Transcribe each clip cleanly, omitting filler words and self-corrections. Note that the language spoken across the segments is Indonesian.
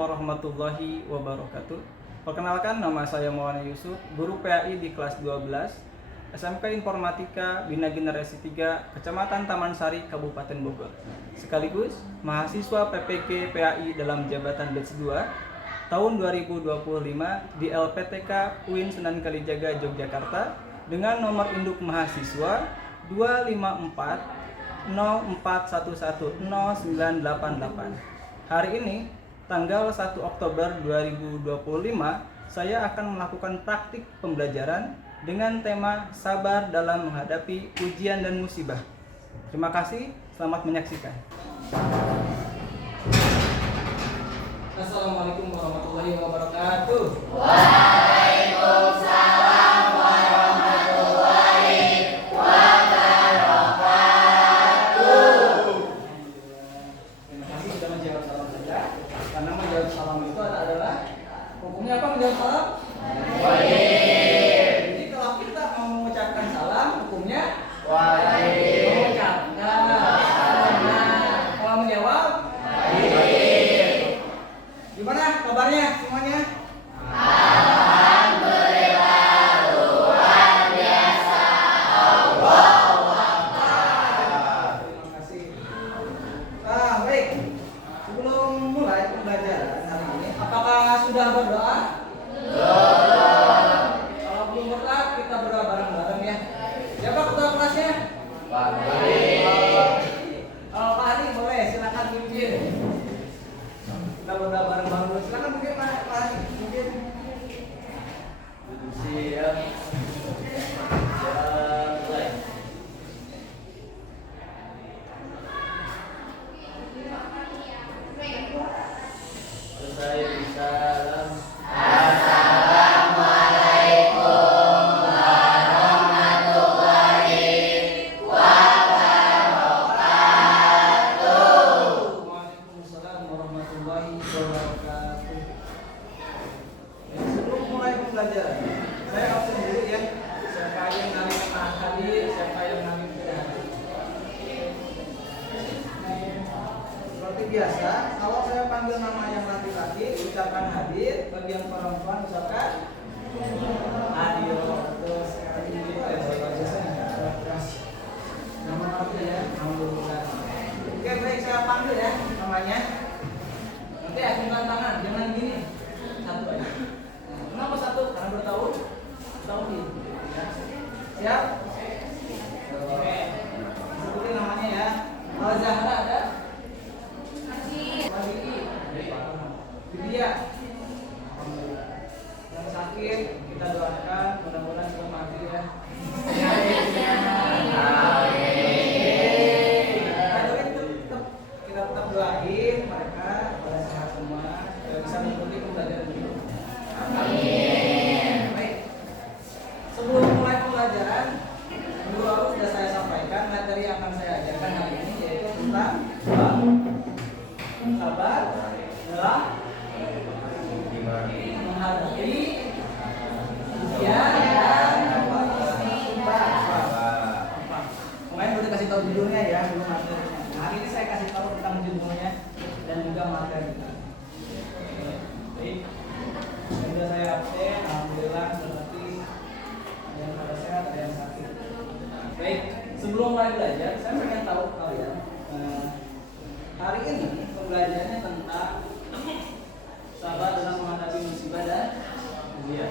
warahmatullahi wabarakatuh. Perkenalkan, nama saya Maulana Yusuf, guru PAI di kelas 12 SMK Informatika Bina Generasi 3 Kecamatan Taman Sari, Kabupaten Bogor. Sekaligus mahasiswa PPK PAI dalam jabatan batch 2 tahun 2025 di LPTK UIN Sunan Kalijaga, Yogyakarta dengan nomor induk mahasiswa 25404110988. Hari ini, tanggal 1 Oktober 2025, saya akan melakukan praktik pembelajaran dengan tema sabar dalam menghadapi ujian dan musibah. Terima kasih, selamat menyaksikan. Assalamualaikum warahmatullahi wabarakatuh. Waalaikumsalam warahmatullahi wabarakatuh. Terima kasih sudah menjawab salam saja. Karena menjawab salam itu adalah hukumnya apa menjawab salam? Wajib. Jadi kalau kita mau mengucapkan salam, hukumnya Wajib. mengucapkan. Kalau menjawab, Wajib. gimana kabarnya semuanya? Alhamdulillah luar biasa. Allahu Akbar. Terima kasih. Baik. Sebelum mulai pembelajaran hari ini, apakah sudah berdoa? Kalau belum berdoa, kita berdoa bareng-bareng ya. Siapa ketua kelasnya? Pak Hari. Kalau Pak Hari boleh, silakan pimpin. Kita berdoa bareng-bareng dulu. Silakan mungkin Pak Hari, mungkin. Siap. Selesai salam. Assalamualaikum warahmatullahi wabarakatuh. Waalaikumsalam warahmatullahi wabarakatuh. Sebelum mulai pembelajaran, saya absen dulu ya. Siapa yang nanti hadir, siapa yang nanti tidak hadir. Seperti biasa, kalau saya panggil nama yang laki-laki, ucapkan hadir. Bagi yang perempuan, ucapkan hadir. Terus ini nama apa ya? Alhamdulillah. Oke, baik, saya panggil ya namanya. Nanti acungkan tangan, jangan gini. Satu aja. Kenapa satu? Karena bertahun ini. Ya. Siap? Oke. Sebutin namanya ya. Kalau Zahra ada? Dia. Yang sakit kita doakan, mudah-mudahan cepat mati ya. Kita tetap doain mereka pada sehat semua, bisa mengikuti pembelajaran ini. Amin. Baik. Sebelum mulai pembelajaran, minggu lalu sudah saya sampaikan materi yang akan saya ajarkan hari ini, yaitu tentang sabar dalam menghadapi ujian dan musibah. Kemarin udah kasih tahu judulnya ya, belum materinya. Nah, hari ini saya kasih tahu tentang judulnya dan juga materinya. Baik. Sudah saya absen, alhamdulillah seperti ada yang pada sehat, ada yang sakit. Baik, sebelum mulai belajar, saya pengen tahu kalian. Hari ini pembelajarannya tentang sabar dalam menghadapi musibah dan ujian.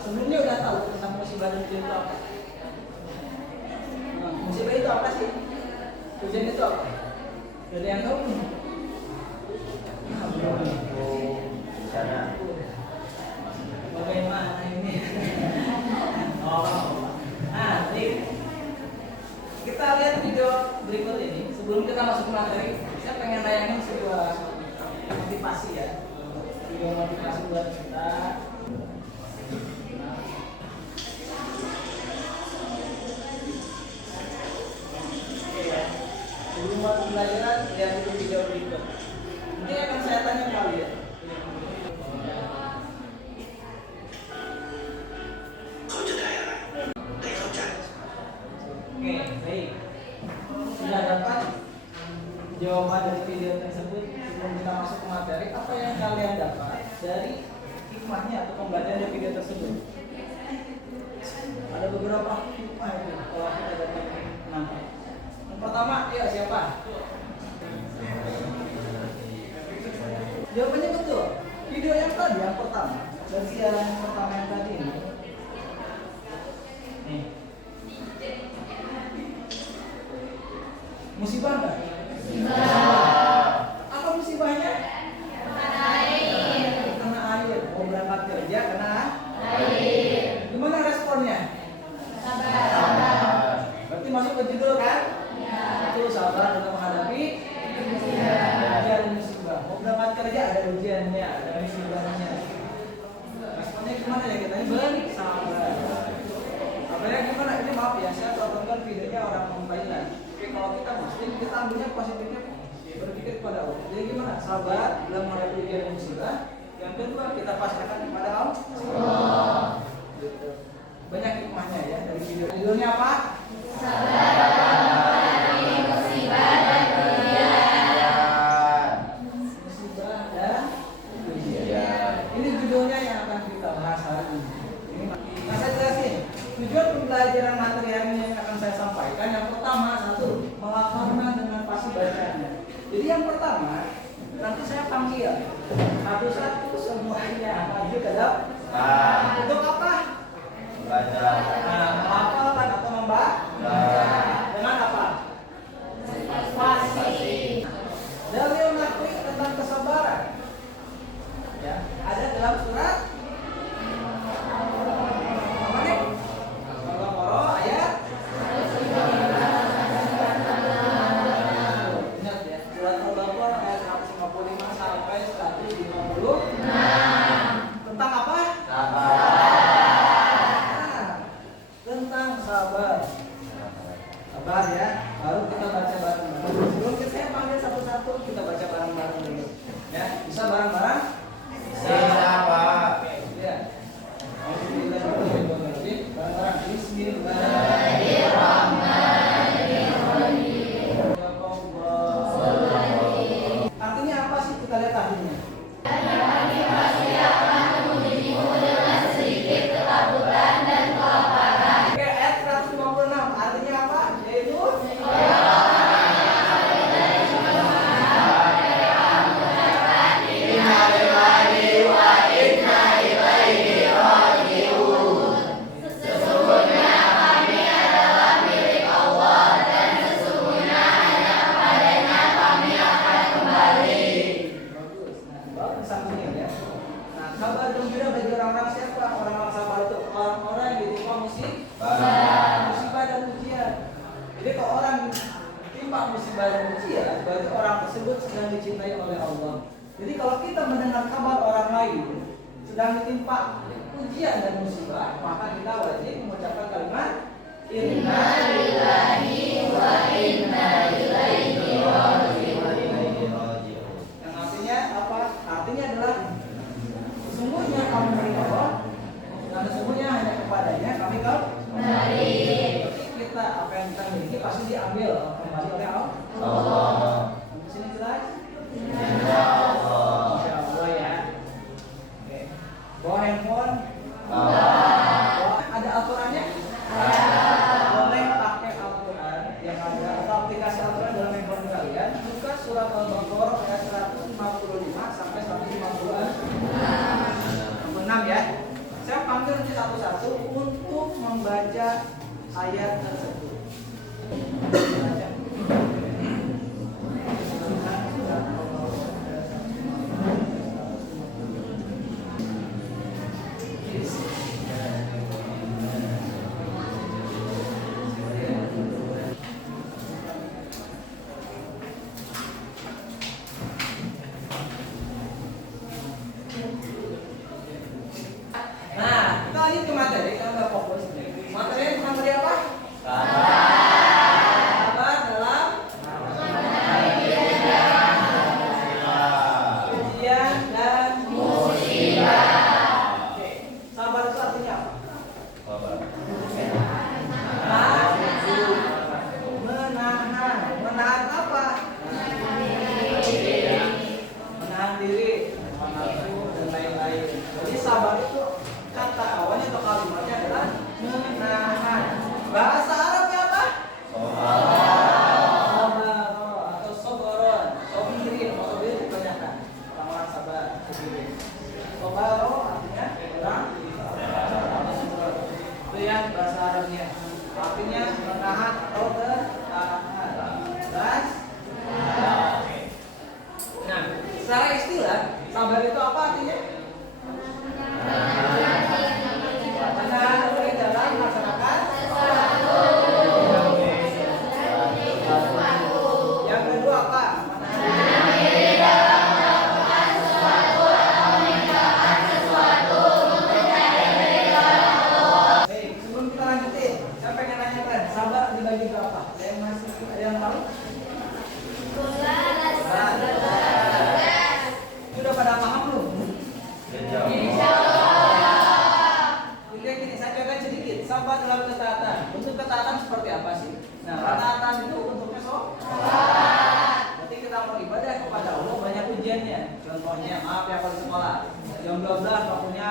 Sebelumnya udah tahu tentang musibah dan ujian itu apa? Musibah itu apa sih? Ujian itu apa? Ada yang tahu? Bagaimana ini? Nah, baik. Kita lihat video berikut ini. Sebelum kita masuk ke materi, saya pengen tayangin sebuah motivasi ya. Video motivasi buat kita. Oke ya. Sebelum mulai pembelajaran, lihat dulu video berikut. Ini akan saya tanya kalian. dari hikmahnya atau pembelajaran dari video tersebut. Ada beberapa hikmah itu kalau kita dapat menangkap. Yang pertama, ya siapa? Jawabannya betul. Video yang tadi yang pertama, dari siaran yang pertama yang tadi ini. Nih. Musibah enggak? Apa musibahnya? Kena air. Mau berangkat kerja kena air. Gimana responnya? Sabar. Berarti masuk ke judul kan? Itu sabar dalam menghadapi ujian dan musibah. Mau berangkat kerja ada ujiannya, ada musibahnya. Responnya gimana ya kita? Ini sabar. Sabarnya gimana? Ini maaf ya, saya tonton videonya orang Thailand. Kalau kita muslim, kita ambilnya positifnya, berpikir kepada Allah. Jadi gimana? Sabar dalam menghadapi ujian dan musibah. Yang kedua, kita pasrahkan kepada Allah. Gitu. Banyak hikmahnya ya dari video. Judulnya apa? Sabar dari musibah dan ujian. Musibah dan ujian. Ini judulnya yang akan kita bahas hari ini. Nah, saya jelasin. Tujuan pembelajaran materi hari ini yang akan saya sampaikan. Yang pertama, satu, melafalkan dengan pasti bacanya. Jadi yang pertama, nanti saya panggil satu-satu semuanya maju ke depan. Untuk apa? Baca. Nah, melafalkan atau membaca dengan apa? Pasti. Dalil nakli tentang kesabaran. Ya, ada dalam surat apa nih? Al-Baqarah ayat. Ingat ya, surat Al-Baqarah ayat 155 sampai 156. Tentang apa? Tentang sabar. Sabar ya. Baru kita baca bareng-bareng. Sebelum saya panggil satu-satu, kita baca bareng-bareng dulu. Ya, bisa bareng-bareng? Siapa? Ya. Bismillahirrahmanirrahim. Bareng-bareng. Bismillahirrahmanirrahim. Artinya apa sih? Kita lihat artinya. Oke, ayat 156 artinya apa? Yaitu bagus. Nah, baru disambungnya ya. Nah, kabar gembira bagi orang-orang siapa? Orang-orang sabar itu orang-orang yang ditimpa musibah dan ujian. Jadi kalau orang ditimpa musibah dan ujian, berarti orang tersebut sedang dicintai oleh Allah. Jadi kalau kita mendengar kabar orang lain sedang ditimpa ujian dan musibah, maka kita wajib mengucapkan kalimat Inna lillahi wa inna ilaihi raji'un. Yang artinya apa? Artinya adalah sesungguhnya kami milik Allah dan sesungguhnya hanya kepadanya kami kembali. Kita apa yang kita miliki pasti diambil kembali oleh Allah. Sampai sini jelas? Insya Allah ya. Oke. Bawa handphone. Ada aturannya? Boleh pakai Al-Quran yang ada atau aplikasi Al-Quran dalam handphone kalian. Buka surat Al-Baqarah ayat 155 sampai 156 ya. Saya panggil nanti satu-satu untuk membaca ayat tersebut. Baca. Nah, kita lanjut ke materi, kita nggak fokus. Materi materi apa? Sabar dalam ujian dan musibah. Oke, sabar itu artinya apa? Menahan. Menahan apa? Menahan diri, nafsu dan lain-lain. Artinya menahan atau tertahan. Jelas? Oke. Nah, secara istilah sabar itu apa artinya? Menahan diri dalam melaksanakan sesuatu. Yang kedua apa? Menahan diri dalam melakukan sesuatu atau meninggalkan sesuatu untuk mencari ridho. Oke, sebelum kita lanjutin, saya pengen nanyakan, sabar dibagi berapa? Ada yang tahu? Sudah pada paham belum? Oke, gini, saya coba sedikit. Sabar dalam ketaatan. Bentuk ketaatan seperti apa sih? Nah, ketaatan itu bentuknya berarti kita mau ibadah kepada Allah banyak ujiannya. Contohnya, maaf ya kalau sekolah jam 12 waktunya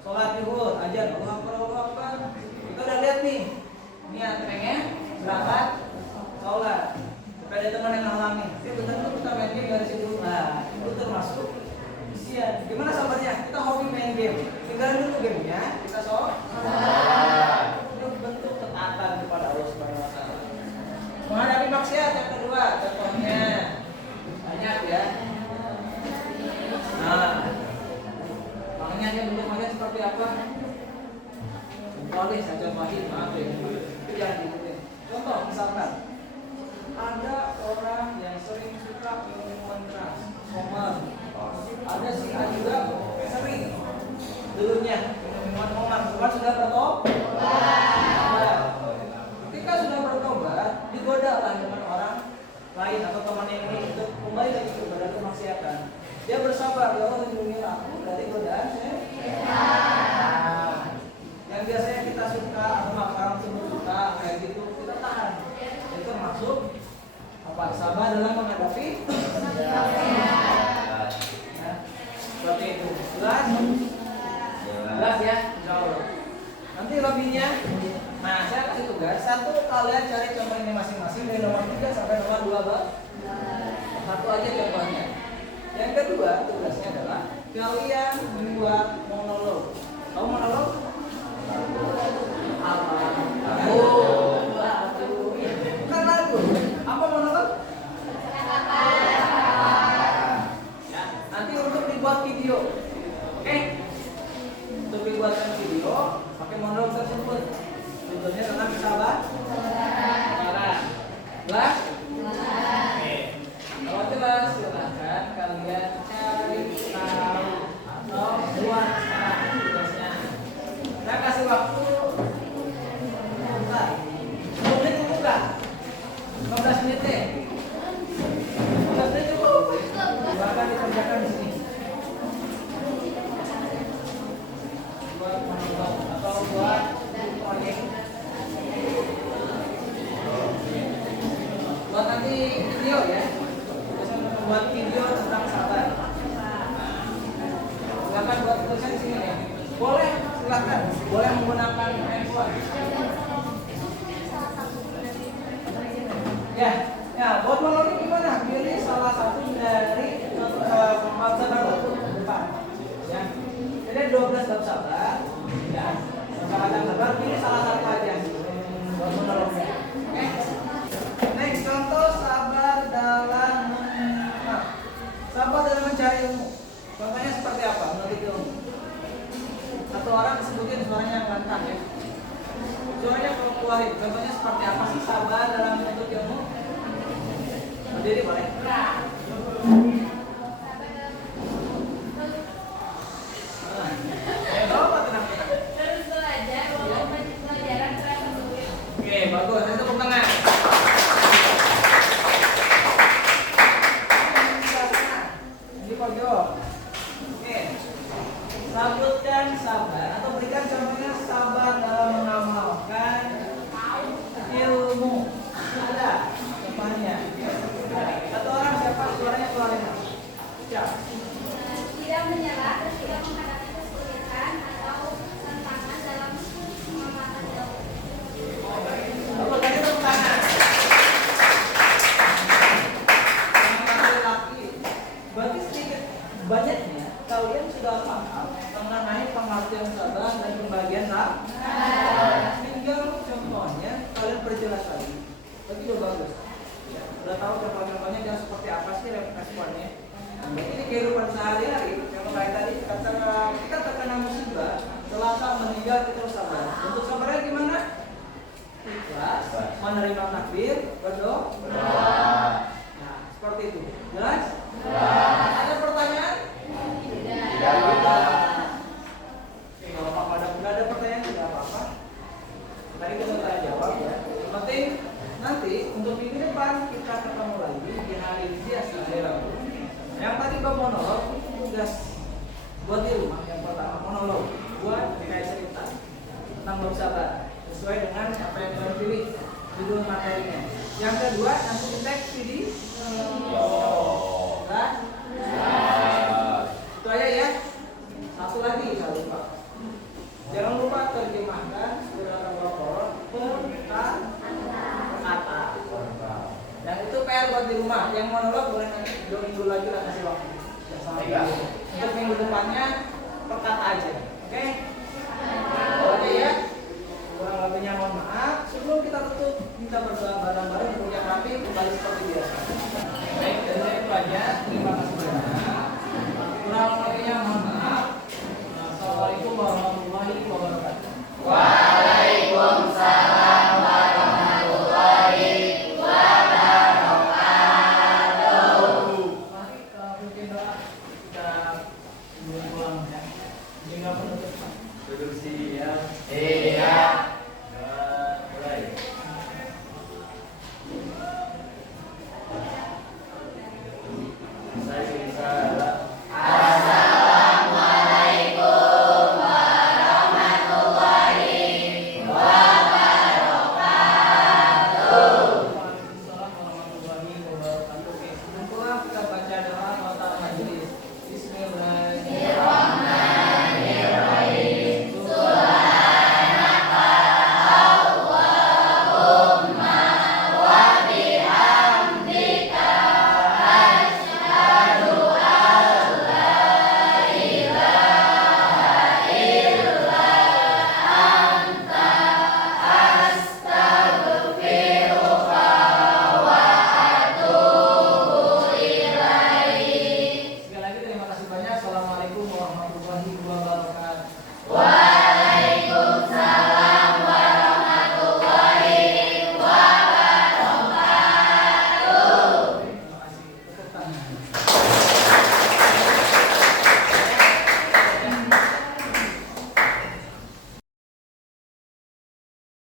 sholat zuhur, ajan Allah Akbar. Kita udah lihat nih, niat pengen berangkat sholat. Supaya ada teman yang ngalami, dia betul kita main game dari situ. Nah, itu termasuk ujian. Gimana sabarnya? Kita hobi main game, tinggalin dulu gamenya, kita sholat. Itu bentuk ketaatan kepada Allah Subhanahu Wa Taala. Menghadapi maksiat yang kedua, contohnya banyak ya. Nah, makanya dia bentuk maksiat seperti apa? Boleh saya contohin, maaf ya, itu jangan diikutin. Contoh misalkan ada orang yang sering suka minuman keras, homer. Ada si A juga sering dulunya minuman homer, cuma sudah bertobat. Ketika sudah bertobat, digoda lah dengan orang lain atau teman yang ini untuk kembali lagi kepada kemaksiatan. Dia bersabar, ya Allah lindungilah aku dari godaan setan. Yang biasanya kita suka atau makanan sebut suka kayak gitu, kita tahan. Itu termasuk apa? Sabar dalam menghadapi ya, seperti itu. Jelas? Jelas ya? Insyaallah. Nanti lebihnya, nah saya kasih tugas. Satu, kalian cari contoh ini masing-masing dari nomor 3 sampai nomor 12. Satu aja contohnya. Yang kedua, tugasnya adalah kalian membuat monolog. Tahu monolog? Bukan lagu. Apa monolog? Ya, nanti untuk dibuat video. Oke? Untuk dibuatkan video, pakai monolog tersebut. Contohnya tentang sabar. Jelas? Kalau jelas, silahkan kalian cari tahu atau buat tugasnya. Saya kasih waktu bentar. 10 menit buka. 15 menit deh. 15 menit cukup. Silakan dikerjakan di sini. Buat monolog atau buat proyek. Buat nanti video ya. Buat video tentang sabar. Silakan buat tulisan di sini ya. Boleh, silakan. Boleh menggunakan handphone. Ya, buat monolog gimana? Pilih salah satu dari bab sabar depan. Ya. Jadi 12 bab sabar. Ya. Kata sabar, pilih salah satu aja. Buat monolognya. Oke. Next, contoh sabar dalam mencari ilmu. Contohnya seperti apa? Menuntut ilmu. Satu orang sebutin suaranya lantang ya. Suaranya keluarin. Contohnya seperti apa sih sabar dalam menuntut ilmu? Berdiri boleh. Terus belajar walaupun pelajaran terasa sulit. Oke, bagus. Saya tepuk tangan. Ini Pogio. Oke. Sabutkan sabar atau berikan contohnya sabar dalam mengamalkan ilmu. Ada depannya. Satu orang siapa suaranya keluarin. Siap. Tidak menyerah ketika menghadapi kesulitan atau tantangan dalam mengamalkan ilmu. Apa tadi tepuk tangan? Laki-laki. Berarti sedikit banyaknya kalian sudah paham mengenai pengertian sabar dan pembagian sabar. Tinggal contohnya tinggal kita harus sabar. Bentuk sabarnya gimana? Ikhlas, menerima takdir, berdoa. Nah, seperti itu. Jelas? Ada pertanyaan? Tidak ada. Oke, kalau nggak ada pertanyaan tidak apa-apa. Tadi kita tanya jawab ya. Yang penting nanti untuk minggu depan kita ketemu lagi di hari biasa hari Rabu. Yang tadi Bang monolog itu tugas buat di rumah. Yang pertama monolog, buat kayak cerita tentang bab sabar sesuai dengan apa yang kalian pilih judul materinya. Yang kedua nanti di tag video. Nah, itu aja ya. Satu lagi saya lupa. Jangan lupa terjemahkan surat Al-Baqarah kata. Dan itu PR buat di rumah. Yang monolog boleh nanti 2 minggu lagi lah kasih waktu. Untuk minggu depannya per kata aja. Oke? Oke ya. Kurang lebihnya mohon maaf. Sebelum kita tutup, kita berdoa bareng-bareng untuk yang rapi kembali seperti biasa. Baik, dari saya itu aja. Terima kasih banyak. Kurang lebihnya mohon maaf. Assalamualaikum warahmatullahi wabarakatuh. Waalaikumsalam warahmatullahi wabarakatuh. Mari mungkin doa kita pulang ya. Hingga penutup. Duduk siap.